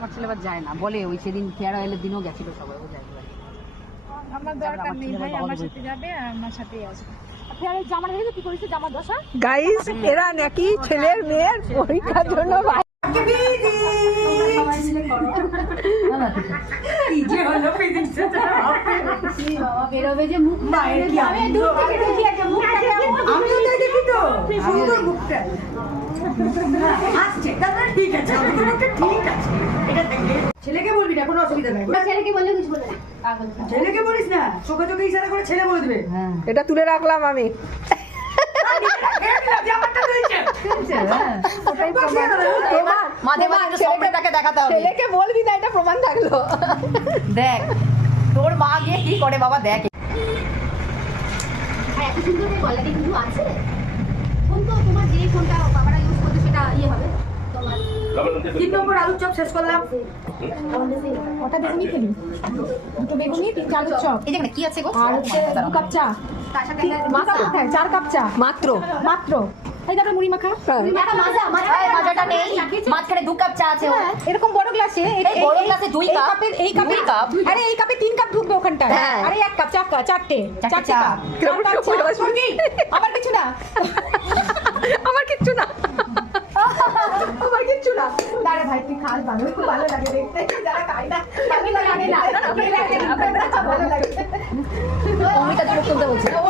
আমার ছেলে আবার যায় না, বলে ওই সেদিন ফেয়ার অয়েলের দিনও গেছিল সবাই, ও যায় না। আমার দরকার নেই ভাই, আমার সাথে যাবে আর আমার সাথেই আসবে। ফেয়ারের জামা দেখেছো কি করেছে, জামার দশা। গাইস এরা নাকি ছেলের মেয়ের পরীক্ষার জন্য বেরোবে যে মুখ ছেলেকে বলবি না, কোনো অসুবিধা নাই। ছেলেকে বললে কিছু বলবে না, ছেলেকে বলিস না, চোখে চোখে ইশারা করে ছেলে বলে দেবে। এটা তুলে রাখলাম আমি। ছেলেকে বলবি না, এটা প্রমাণ থাকলো। দেখ তোর মা গিয়ে কি করে বাবা, দেখ এত সুন্দর কোয়ালিটি কিন্তু আছে। ফোন তো তোমার যে ফোনটা বাবারা ইউজ করছে সেটা হবে তোমার। 3 নম্বর আলুর চপ শেষ করলাম। ওটা বেগুনি খেলি, দুটো বেগুনি, 3 আলুর চপ, এই দেখ না কি আছে গো, আর হচ্ছে 2 কাপ চা, তার সাথে 4 কাপ চা মাত্র মাত্র। এই দেখো মুড়ি মাখা, একটা মাজা মজাটা নেই, মাঝখানে 2 কাপ চা আছে। হ্যাঁ, এরকম বড় গ্লাসে, এই বড় গ্লাসে 2 কাপ, এই কাপে 2 কাপ, আরে এই কাপে 3 কাপ ঢুকবে ওখানটায়। হ্যাঁ। আরে 1 কাপ, চারটে চা। কাপ, 4 কাপ চা। আবার কিছু না, আমার কিচ্ছু না, আমার কিচ্ছু না। দাঁড়া ভাই, তুই খাস, ভালো, খুব ভালো লাগে দেখতে। যারা খায় না, আমি তো লাগে না, ভালো লাগে। অমিতা দুটো তুলতে বলছে। ও